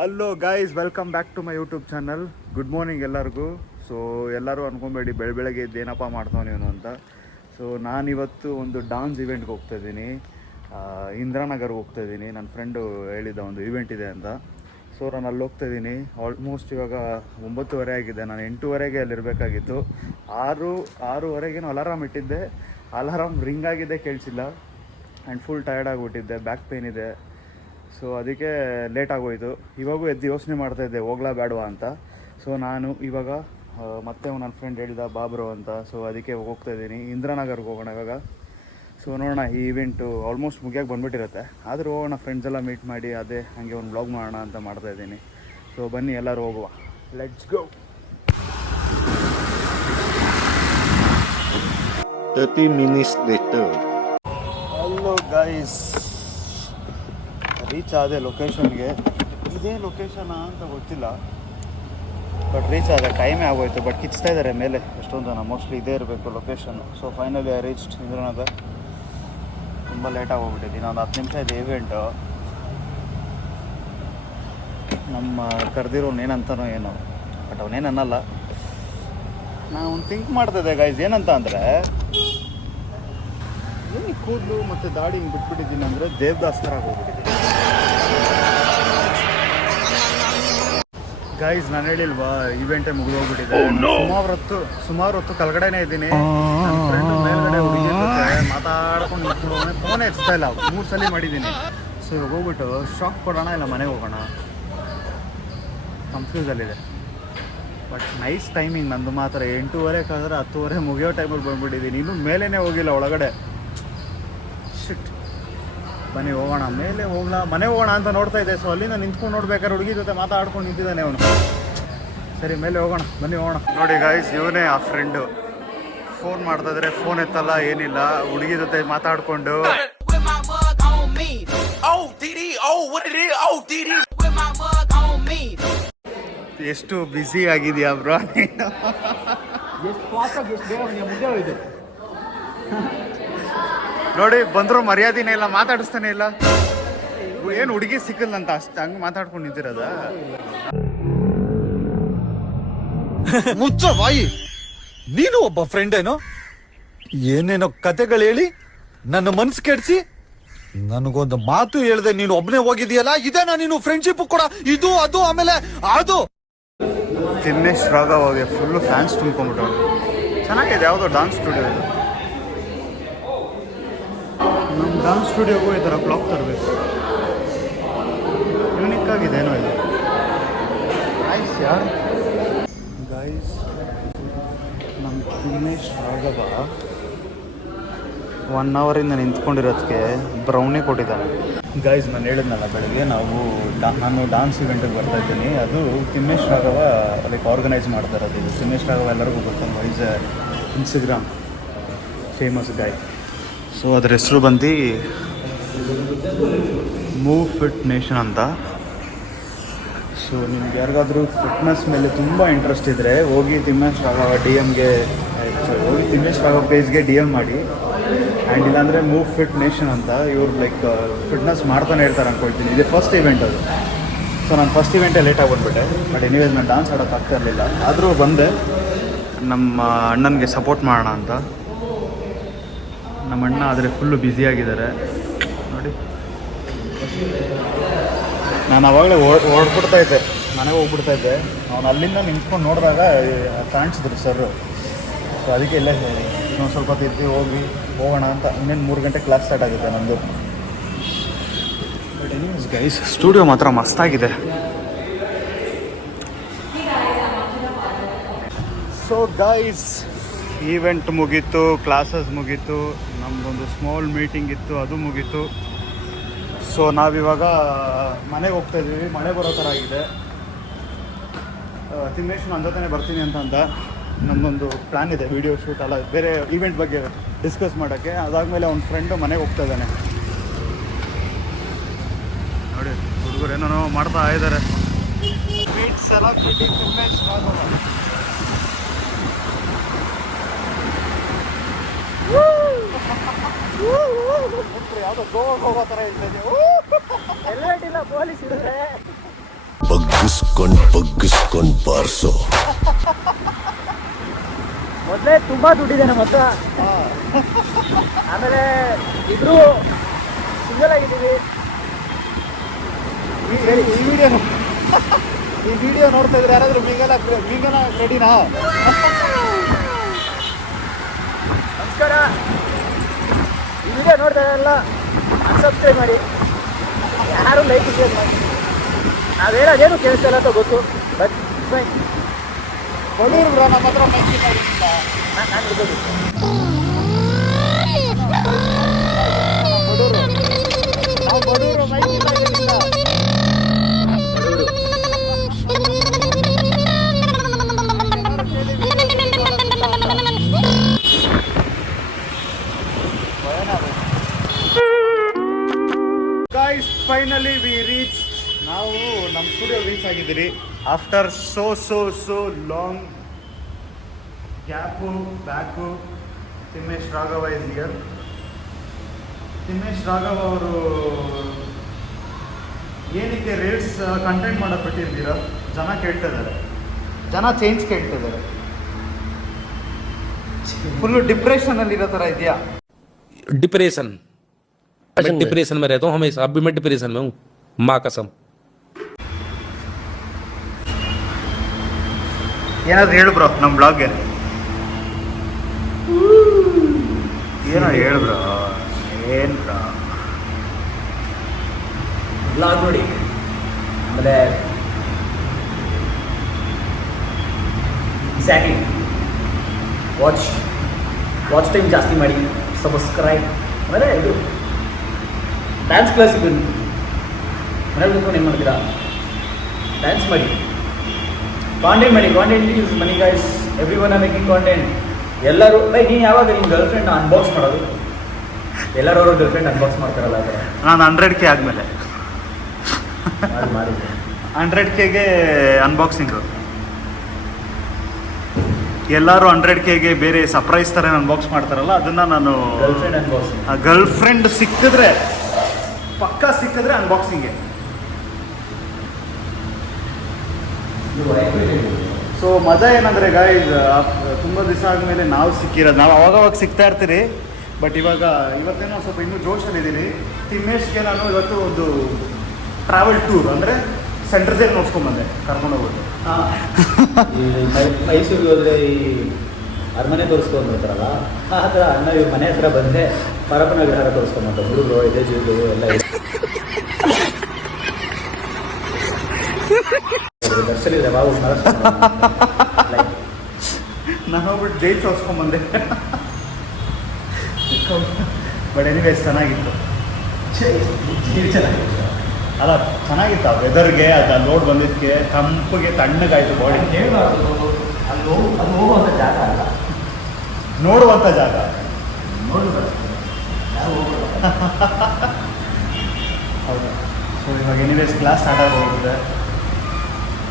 Hello guys, welcome back to my YouTube channel. Good morning ಎಲ್ಲರಿಗೂ. So ಎಲ್ಲರೂ ಅಂದ್ಕೊಬೇಡಿ ಬೆಳಗ್ಗೆ ಎದ್ದು ಏನಪ್ಪ ಮಾಡ್ತಾವನೇನು ಅಂತ. ಸೊ ನಾನಿವತ್ತು ಒಂದು ಡಾನ್ಸ್ ಇವೆಂಟ್ಗೆ ಹೋಗ್ತಾಯಿದ್ದೀನಿ. ಇಂದಿರಾನಗರ್ಗೆ ಹೋಗ್ತಾಯಿದ್ದೀನಿ. ನನ್ನ ಫ್ರೆಂಡು ಹೇಳಿದ್ದ ಒಂದು ಇವೆಂಟ್ ಇದೆ ಅಂತ. ಸೊ ನಾನು ಅಲ್ಲಿ ಹೋಗ್ತಾಯಿದ್ದೀನಿ. ಆಲ್ಮೋಸ್ಟ್ ಇವಾಗ 9:30 ಆಗಿದೆ. ನಾನು 8:30ಗೆ ಅಲ್ಲಿರಬೇಕಾಗಿತ್ತು. 6:30ಗೇನು ಅಲಾರಾಮ್ ಇಟ್ಟಿದ್ದೆ. ಅಲಾರಾಮ್ ರಿಂಗ್ ಆಗಿದೆ, ಕೇಳಿಸಿಲ್ಲ. ಆ್ಯಂಡ್ ಫುಲ್ ಟಯರ್ಡ್ ಆಗಿಬಿಟ್ಟಿದ್ದೆ, ಬ್ಯಾಕ್ ಪೇಯ್ನ್ ಇದೆ. ಸೊ ಅದಕ್ಕೆ ಲೇಟ್ ಆಗೋಯಿತು. ಇವಾಗೂ ಎದ್ದು ಯೋಚನೆ ಮಾಡ್ತಾಯಿದ್ದೆ ಹೋಗ್ಲಾ ಬೇಡವಾ ಅಂತ. ಸೊ ನಾನು ಇವಾಗ ಮತ್ತೆ ನನ್ನ ಫ್ರೆಂಡ್ ಹೇಳಿದ ಬಾಬ್ರೋ ಅಂತ. ಸೊ ಅದಕ್ಕೆ ಹೋಗ್ತಾಯಿದ್ದೀನಿ. ಇಂದಿರಾನಗರ್ಗೆ ಹೋಗೋಣ ಇವಾಗ. ಸೊ ನೋಡೋಣ, ಈ ಇವೆಂಟು ಆಲ್ಮೋಸ್ಟ್ ಮುಗಿಯೋಕ್ಕೆ ಬಂದುಬಿಟ್ಟಿರುತ್ತೆ. ಆದರೂ ಹೋಗೋಣ, ಫ್ರೆಂಡ್ಸ್ ಎಲ್ಲ ಮೀಟ್ ಮಾಡಿ ಅದೇ ಹಾಗೆ ಒಂದು ವ್ಲಾಗ್ ಮಾಡೋಣ ಅಂತ ಮಾಡ್ತಾಯಿದ್ದೀನಿ. ಸೊ ಬನ್ನಿ ಎಲ್ಲರೂ ಹೋಗುವ, let's go. 30 minutes later. Hello guys, reach ಆದೆ ಲೊಕೇಶನ್ಗೆ. ಇದೇ ಲೊಕೇಶನಾ ಅಂತ ಗೊತ್ತಿಲ್ಲ, ಬಟ್ ರೀಚ್ ಆದ. ಟೈಮೇ ಆಗೋಯ್ತು, ಬಟ್ ಕಿಚ್ತಾ ಇದ್ದಾರೆ ಮೇಲೆ ಎಷ್ಟೊಂದು ಜನ. ಮೋಸ್ಟ್ಲಿ ಇದೇ ಇರಬೇಕು location. So finally I reached Indiranagar. ತುಂಬ ಲೇಟಾಗಿ ಹೋಗ್ಬಿಟ್ಟಿದ್ದೀನಿ. ಒಂದು 10 ನಿಮಿಷ ಇದೆ ಇವೆಂಟು. ನಮ್ಮ ಕರೆದಿರೋನು ಏನಂತಾನೋ ಏನೋ, ಬಟ್ ಅವನೇನು ಅನ್ನಲ್ಲ. ನಾನು ಒಂದು ಥಿಂಕ್ ಮಾಡ್ತಿದ್ದೆ ಗೈಸ್, ಏನಂತ ಅಂದರೆ ಏನು ಕೂದಲು ಮತ್ತು ದಾಡಿ ಹಿಂಗೆ ಬಿಟ್ಬಿಟ್ಟಿದ್ದೀನಿ ಅಂದರೆ ದೇವದಾಸ್ ಥರ ಹೋಗ್ಬಿಟ್ಟಿದ್ದೀನಿ ಗೈಸ್. ನಾನು ಹೇಳಿಲ್ವಾ, ಇವೆಂಟೇ ಮುಗಿದೋಗ್ಬಿಟ್ಟಿದೆ. ಸುಮಾರು ಹೊತ್ತು ಕೆಳಗಡೆನೇ ಇದ್ದೀನಿ. ನನ್ನ ಫ್ರೆಂಡ್ ಮೇಲ್ಗಡೆ ಹುಡುಗಿ ಜೊತೆ ಮಾತಾಡ್ಕೊಂಡು ನಿಂತ್ಕೊಂಡು ಫೋನೇ ಎತ್ತಾ ಇಲ್ಲ. 3 ಸಲ ಮಾಡಿದ್ದೀನಿ. ಸೊ ಇವಾಗ ಹೋಗ್ಬಿಟ್ಟು ಶಾಕ್ ಕೊಡೋಣ ಇಲ್ಲ ಮನೆಗೆ ಹೋಗೋಣ, ಕನ್ಫ್ಯೂಸಲ್ಲಿದೆ. ಬಟ್ ನೈಸ್ ಟೈಮಿಂಗ್ ನಂದು ಮಾತ್ರ. 8:30 ಕಳೆದ್ರೆ 10:30 ಮುಗಿಯೋ ಟೈಮಲ್ಲಿ ಬಂದುಬಿಟ್ಟಿದ್ದೀನಿ. ಇನ್ನೂ ಮೇಲೇ ಹೋಗಿಲ್ಲ ಒಳಗಡೆ. ಶಿಟ್. ಬನ್ನಿ ಹೋಗೋಣ, ಮೇಲೆ ಹೋಗ್ಲಾ ಮನೆ ಹೋಗೋಣ ಅಂತ ನೋಡ್ತಾ ಇದ್ದೆ. ಸೊ ಅಲ್ಲಿಂದ ನಿಂತ್ಕೊಂಡು ನೋಡ್ಬೇಕಾದ್ರೆ ಹುಡುಗಿ ಜೊತೆ ಮಾತಾಡ್ಕೊಂಡು ನಿಂತಿದ್ದಾನೆ ಅವನು. ಸರಿ, ಮೇಲೆ ಹೋಗೋಣ, ಬನ್ನಿ ಹೋಗೋಣ. ನೋಡಿ ಗೈಸ್, ಇವನೇ ಆ ಫ್ರೆಂಡು. ಫೋನ್ ಮಾಡ್ತಾಯಿದ್ರೆ ಫೋನ್ ಎತ್ತಲ್ಲ, ಏನಿಲ್ಲ. ಹುಡುಗಿ ಜೊತೆ ಮಾತಾಡಿಕೊಂಡು ಎಷ್ಟು ಬ್ಯುಸಿ ಆಗಿದೆಯಾ ಬ್ರೋ ನೀನು. ನೋಡಿ ಬಂದರೂ ಮರ್ಯಾದೆನೇ ಇಲ್ಲ, ಮಾತಾಡಿಸ್ತಾನೆ ಇಲ್ಲ. ಏನು ಹುಡುಗಿ ಸಿಕ್ಕಲ್ಲಂತ ಅಷ್ಟು ಹಂಗೆ ಮಾತಾಡ್ಕೊಂಡು ನಿಂತಿರೋದ. ಮುಚ್ಚ ಬಾಯಿ, ನೀನು ಒಬ್ಬ ಫ್ರೆಂಡ್ ಏನೋ ಏನೇನೋ ಕತೆಗಳು ಹೇಳಿ ನನ್ನ ಮನ್ಸು ಕೆಡಿಸಿ ನನಗೊಂದು ಮಾತು ಹೇಳ್ದೆ ನೀನು ಒಬ್ಬನೇ ಹೋಗಿದೀಯಲ್ಲ. ಇದೇನಾ ನೀನು ಫ್ರೆಂಡ್ಶಿಪ್ ಕೂಡ? ಇದು ಅದು ಆಮೇಲೆ ಅದು. ತಿಮ್ಮೇಶ್ ರಾಘವ್ ಅವ್ರಿಗೆ ಫುಲ್ಲು ಫ್ಯಾನ್ಸ್ ತುಂಬ್ಕೊಂಡ್ಬಿಟ್ಟು. ಚೆನ್ನಾಗಿದೆ, ಯಾವುದೋ ಡಾನ್ಸ್ ಸ್ಟುಡಿಯೋ ಇದು. ನಮ್ಮ ಡಾನ್ಸ್ ಸ್ಟುಡಿಯೋಗೂ ಈ ಥರ ಬ್ಲಾಗ್ ತರಬೇಕು. ಯೂನಿಕ್ ಆಗಿದೆ ಏನೋ ಇದು. ಗೈಸ್ ಯಾರು ಗೈಸ್, ನಮ್ಮ ತಿಮ್ಮೇಶ್ ರಾಘವ 1 ಅವರಿಂದ ನಿಂತ್ಕೊಂಡಿರೋದಕ್ಕೆ ಬ್ರೌನಿ ಕೊಟ್ಟಿದ್ದಾನೆ. ಗೈಸ್, ನಾನು ಹೇಳಿದ್ನಲ್ಲ ಬೆಳಗ್ಗೆ ನಾನು ಡಾನ್ಸ್ ಇವೆಂಟಿಗೆ ಬರ್ತಾಯಿದ್ದೀನಿ. ಅದು ತಿಮ್ಮೇಶ್ ರಾಘವ ಲೈಕ್ ಆರ್ಗನೈಸ್ ಮಾಡ್ತಾ ಇರೋದು. ಇದು ತಿಮ್ಮೇಶ್ ರಾಘವ ಎಲ್ಲರಿಗೂ ಗೊತ್ತಲ್ವ, is a Instagram famous guy. So ಅದ್ರ ಹೆಸರು ಬಂದು ಮೂವ್ ಫಿಟ್ ನೇಷನ್ ಅಂತ. ಸೊ ನಿಮ್ಗೆ ಯಾರಿಗಾದ್ರೂ ಫಿಟ್ನೆಸ್ ಮೇಲೆ ತುಂಬ ಇಂಟ್ರೆಸ್ಟ್ ಇದ್ದರೆ ಹೋಗಿ ತಿಮ್ಮೇಶ್ ರಾಘವ ತಿಮ್ಮೇಶ್ ರಾಘವ ಪೇಜ್ಗೆ DM ಮಾಡಿ. ಆ್ಯಂಡ್ ಇಲ್ಲಾಂದರೆ ಮೂವ್ ಫಿಟ್ ನೇಷನ್ ಅಂತ. ಇವ್ರು ಲೈಕ್ ಫಿಟ್ನೆಸ್ ಮಾಡ್ತಾನೆ ಇರ್ತಾರೆ ಅಂದ್ಕೊಳ್ತೀನಿ. ಇದೇ ಫಸ್ಟ್ ಇವೆಂಟ್ ಅದು. ಸೊ ನಾನು ಫಸ್ಟ್ ಇವೆಂಟೇ ಲೇಟಾಗಿ ಬಂದುಬಿಟ್ಟೆ. ಬಟ್ ಎನಿವೇಸ್ ನಾನು ಡಾನ್ಸ್ ಆಡೋಕ್ಕಾಗ್ತಾ ಇರಲಿಲ್ಲ. ಆದರೂ ಬಂದೆ ನಮ್ಮ ಅಣ್ಣನಿಗೆ ಸಪೋರ್ಟ್ ಮಾಡೋಣ ಅಂತ. ನಮ್ಮ ಅಣ್ಣ ಆದರೆ ಫುಲ್ಲು ಬ್ಯುಸಿಯಾಗಿದ್ದಾರೆ ನೋಡಿ. ನಾನು ಆವಾಗಲೇ ಹೊರಡ್ಬಿಡ್ತಾಯಿದ್ದೆ, ಮನೆಗೆ ಹೋಗ್ಬಿಡ್ತಾಯಿದ್ದೆ. ಅವನು ಅಲ್ಲಿಂದ ನಿಂತ್ಕೊಂಡು ನೋಡಿದಾಗ ಕಾಣಿಸಿದ್ರು ಸರ್. ಸೊ ಅದಕ್ಕೆ ಇಲ್ಲೇ ಇನ್ನೊಂದು ಸ್ವಲ್ಪ ತಿರ್ತಿ ಹೋಗೋಣ ಅಂತ. ಇನ್ನೇನು 3 ಗಂಟೆ ಕ್ಲಾಸ್ ಸ್ಟಾರ್ಟ್ ಆಗುತ್ತೆ ನಮ್ಮದು. ಬಟ್ ಎನಿವೇಸ್ ಗೈಸ್, ಸ್ಟುಡಿಯೋ ಮಾತ್ರ ಮಸ್ತಾಗಿದೆ. ಸೊ ಗೈಸ್, ಈವೆಂಟ್ ಮುಗೀತು, ಕ್ಲಾಸಸ್ ಮುಗೀತು, ನಮ್ಮದೊಂದು ಸ್ಮಾಲ್ ಮೀಟಿಂಗ್ ಇತ್ತು, ಅದು ಮುಗೀತು. ಸೊ ನಾವಿವಾಗ ಮನೆಗೆ ಹೋಗ್ತಾಯಿದ್ದೀವಿ. ಮಳೆ ಬರೋ ಥರ ಆಗಿದೆ. ತಿಮ್ಮೇಶ್ ನನ್ನ ಜೊತೆನೇ ಬರ್ತೀನಿ ಅಂತ ಅಂದ. ನಮ್ಮದೊಂದು ಪ್ಲ್ಯಾನ್ ಇದೆ, ವೀಡಿಯೋ ಶೂಟ್ ಅಲ್ಲ ಬೇರೆ ಈವೆಂಟ್ ಬಗ್ಗೆ ಡಿಸ್ಕಸ್ ಮಾಡೋಕ್ಕೆ. ಅದಾದಮೇಲೆ ಅವ್ನ ಫ್ರೆಂಡು ಮನೆಗೆ ಹೋಗ್ತಾ ಇದ್ದಾನೆ ನೋಡಿ. ಹುಡುಗರು ಏನೋ ಮಾಡ್ತಾ ಇದ್ದಾರೆ. Meet celebrity Thimmesh Raghava. ಯಾವುದೋ ಗೋವಾಗೆ ಹೋಗೋ ಥರ ಇರ್ತದೆ. ಎಲ್ಲಟಿಲ್ಲ ಪೊಲೀಸ್ ಇದ್ರೆ ಬಗ್ಗಿಸ್ಕೊಂಡ್ ಬಾರ್ಸೋ. ಮೊದಲೇ ತುಂಬ ದುಡ್ಡಿದೆ ನಮ್ಮ ಹತ್ರ. ಆಮೇಲೆ ಇಬ್ರು ಸಿಂಗಲ್ ಆಗಿದ್ದೀವಿ. ಈ ವಿಡಿಯೋ ನೋಡ್ತಾ ಇದ್ರೆ ಯಾರಾದರೂ ಮೀಗಲ ರೆಡಿನಾ? ನಮಸ್ಕಾರ. ಈ ವಿಡಿಯೋ ನೋಡ್ತಾ ಇರಲ್ಲ ಅನ್ಸಬ್ಸ್ಕ್ರೈಬ್ ಮಾಡಿ, ಯಾರು ಲೈಕ್ ಶೇರ್ ಮಾಡಿ. ನಾವೇನೋದೇನು ಕೇಳಿಸ್ತಾ ಇಲ್ಲ ಅಂತ ಗೊತ್ತು, ಬಟ್ ಫೈನ್. ಬಡೂರು ಬ್ರೋ, ನಮ್ಮ ಹತ್ರ ಮೈಕಿಲ್ಲ. ನಾನು ಇರ್ಬೋದು. ನಾವು ಬಡೂರು, ಮೈಕಿಲ್ಲ. Guys, finally we reach. ನಾವು ನಮ್ಮ ಸ್ಟುಡಿಯೋ ರೀಚ್ ಆಗಿದ್ದೀರಿ after so long gap back. Thimmesh Raghava is here. Thimmesh Raghava ಅವರು ಏನಕ್ಕೆ ರೀಲ್ಸ್ ಕಂಟೆಂಟ್ ಮಾಡೋದು ಬಿಟ್ಟಿದ್ದೀರಾ? ಜನ ಕೇಳ್ತಿದ್ದಾರೆ, ಜನ ಚೇಂಜ್ ಕೇಳ್ತಿದ್ದಾರೆ. ಫುಲ್ಲು ಡಿಪ್ರೆಷನಲ್ಲಿರೋ ಥರ ಇದೆಯಾ? डिप्रेशन, मैं डिप्रेशन में रहता हूँ हमेशा. अब भी मैं डिप्रेशन में हूँ, माँ कसम. ಏನಾದ್ರು ಹೇಳು ಬ್ರೋ ನಮ್ಮ ಬ್ಲಾಗ್ಗೆ. ಏನೋ ಹೇಳು ಬ್ರೋ. ಏನು ಬ್ರೋ ಬ್ಲಾಗ್ ನೋಡಿ, ಆಮೇಲೆ ಎಕ್ಸಾಕ್ಟ್ಲಿ ವಾಚ್ ಟೈಮ್ ಜಾಸ್ತಿ ಮಾಡಿ, ಸಬ್ಸ್ಕ್ರೈಬ್. ಆಮೇಲೆ ಇದು ಡ್ಯಾನ್ಸ್ ಕ್ಲಾಸಿಗೆ ಬನ್ನಿ. ಮನೇಲಿ ಕೂತ್ಕೊಂಡು ಏನು ಮಾಡ್ತೀರಾ? ಡ್ಯಾನ್ಸ್ ಮಾಡಿ, ಕಾಂಟೆಂಟ್ ಮಾಡಿ. Content is money guys. Every one are making content. ಎಲ್ಲರೂ ಲೈಕ್, ನೀನು ಯಾವಾಗ ನಿಮ್ಮ ಗರ್ಲ್ ಫ್ರೆಂಡ್ ಅನ್ಬಾಕ್ಸ್ ಮಾಡೋದು? ಎಲ್ಲರೂ ಅವ್ರ ಗರ್ಲ್ ಫ್ರೆಂಡ್ ಅನ್ಬಾಕ್ಸ್ ಮಾಡ್ತಾರಲ್ಲ ಆ ಥರ. ನಾನು 100K ಆದಮೇಲೆ ಮಾಡಿ 100Kಗೆ ಅನ್ಬಾಕ್ಸಿಂಗು. ಎಲ್ಲರೂ 100Kಗೆ ಬೇರೆ ಸರ್ಪ್ರೈಸ್ ಥರ ಅನ್ಬಾಕ್ಸ್ ಮಾಡ್ತಾರಲ್ಲ, ಅದನ್ನು ನಾನು girl friend unboxing. Girl friend ಸಿಕ್ಕಿದ್ರೆ, ಪಕ್ಕಾ ಸಿಕ್ಕಿದ್ರೆ ಅನ್ಬಾಕ್ಸಿಂಗೆ. ಸೊ ಮಜಾ ಏನಂದರೆ ಗಾಯ್ಸ್, ತುಂಬ ದಿವಸ ಆದಮೇಲೆ ನಾವು ಸಿಕ್ಕಿರೋದು. ನಾವು ಅವಾಗವಾಗ ಸಿಗ್ತಾ ಇರ್ತೀರಿ, ಬಟ್ ಇವತ್ತೇನೋ ಸ್ವಲ್ಪ ಇನ್ನೂ ಜೋಶಲ್ಲಿದ್ದೀನಿ. ತಿಮ್ಮೇಶ್ಗೆ ನಾನು ಇವತ್ತು ಒಂದು ಟ್ರಾವೆಲ್ ಟೂರ್, ಅಂದರೆ ಸೆಂಟ್ರಲ್ ಜೈಲ್ ನೋಡ್ಸ್ಕೊಂಬಂದೆ, ಕರ್ಕೊಂಡೋಗ್ಬಿಟ್ಟು. ಮೈಸೂರಿಗೆ ಹೋದರೆ ಈ ಅರಮನೆ ತೋರಿಸ್ಕೊಂಡು ಬರ್ತಾರಲ್ಲ, ಆ ಥರ ಅಣ್ಣ ಇವ್ರ ಮನೆ ಹತ್ರ ಬಂದೆ ಪರಪ್ಪನ ವಿಹಾರ ತೋರಿಸ್ಕೊಂಬಂತ ಹುಡುಗರು ಇದೆ ಜೀವಗಳು ಎಲ್ಲ ದರ್ಶನಿದ್ರೆ ಬಾಬು ನಾನು ಹೋಗ್ಬಿಟ್ಟು ಜೈಲ್ ತೋರಿಸ್ಕೊಂಬಂದೆ. ಬಟ್ ಎನಿವೇಸ್ ಚೆನ್ನಾಗಿತ್ತು. ಚೆನ್ನಾಗಿತ್ತು. ಅಲ್ಲ ಚೆನ್ನಾಗಿತ್ತು. ಆ ವೆದರ್ಗೆ ಅದು ಅಲ್ಲಿ ರೋಡ್ ಬಂದಿದ್ದಕ್ಕೆ ತಂಪಿಗೆ ತಣ್ಣಗಾಯ್ತು ಬಾಡಿ. ಅಲ್ಲಿ ಹೋಗುವಂಥ ಜಾಗ ಅಲ್ಲ, ನೋಡುವಂಥ ಜಾಗ. ಹೌದು. ಸೊ ಇವಾಗ ಎನಿವೇಸ್ ಕ್ಲಾಸ್ ಸ್ಟಾರ್ಟ್ ಆಗೋಗಿದೆ.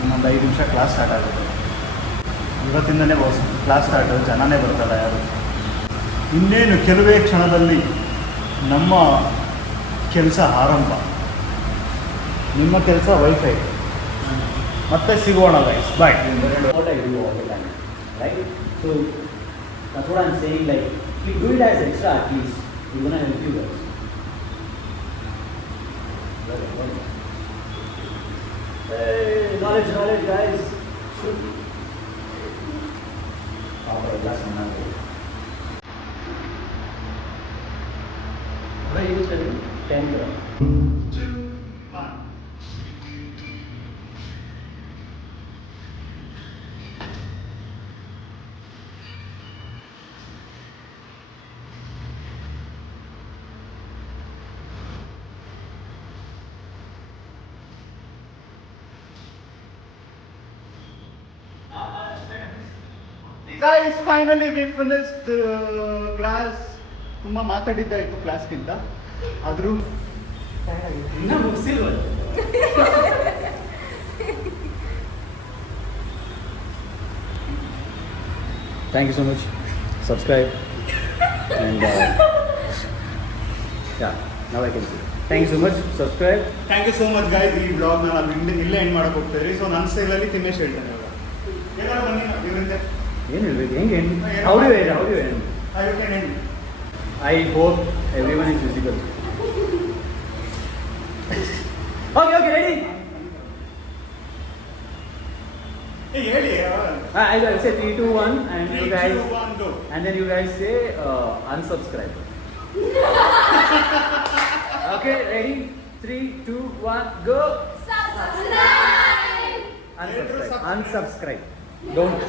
ಇನ್ನೊಂದು 5 ನಿಮಿಷ ಕ್ಲಾಸ್ ಸ್ಟಾರ್ಟ್ ಆಗುತ್ತೆ. ಇವತ್ತಿಂದನೇ ಕ್ಲಾಸ್ ಸ್ಟಾರ್ಟು, ಜನನೇ ಬರ್ತಾರೆ ಯಾರು. ಇನ್ನೇನು ಕೆಲವೇ ಕ್ಷಣದಲ್ಲಿ ನಮ್ಮ ಕೆಲಸ ಆರಂಭ. ನಿಮ್ಮ ಕೆಲಸ ವೈಫೈ. ಮತ್ತೆ ಸಿಗೋಣ guys, bye. Right? So that's what I'm saying. Like, if you do it as extra, at least you're gonna help you guys. Hey, knowledge, guys. Last one. What are you studying? 10 years. Guys, finally we finished class. ತುಂಬ ಮಾತಾಡಿದ್ದಾಯಿತು ಕ್ಲಾಸ್ಗಿಂತ, ಆದರೂ ಇನ್ನೂ ಮುಗಿಸಿಲ್ವ? Thank you so much. Subscribe and yeah. Now I can see. Thank you so much. Subscribe. Thank you so much guys. ಈ ಬ್ಲಾಗ್ನ ನಾವು ಇಲ್ಲೇ end ಮಾಡಕ್ಕೆ ಹೋಗ್ತೀವಿ. So ನನ್ನ ಸ್ಟೈಲಲ್ಲಿ ತಿನ್ನೇಶ್ ಹೇಳ್ತಾನೆ ಇವಾಗ. ಏನಾದ್ರು ಬನ್ನಿ ಇವರಿಂದ. ಏನು ಹೇಳ್ಬೇಕು? ಹೆಂಗೆ end? How do you end? How do you end? You can end. I hope everyone is visible. Okay, ready? ಹೇಳಿ. I will say 3, 2, 1 and you guys 3, 2, 1, go. and then you guys say unsubscribe. Okay, ready? 3, 2, 1, go. Subscribe. Unsubscribe. Don't.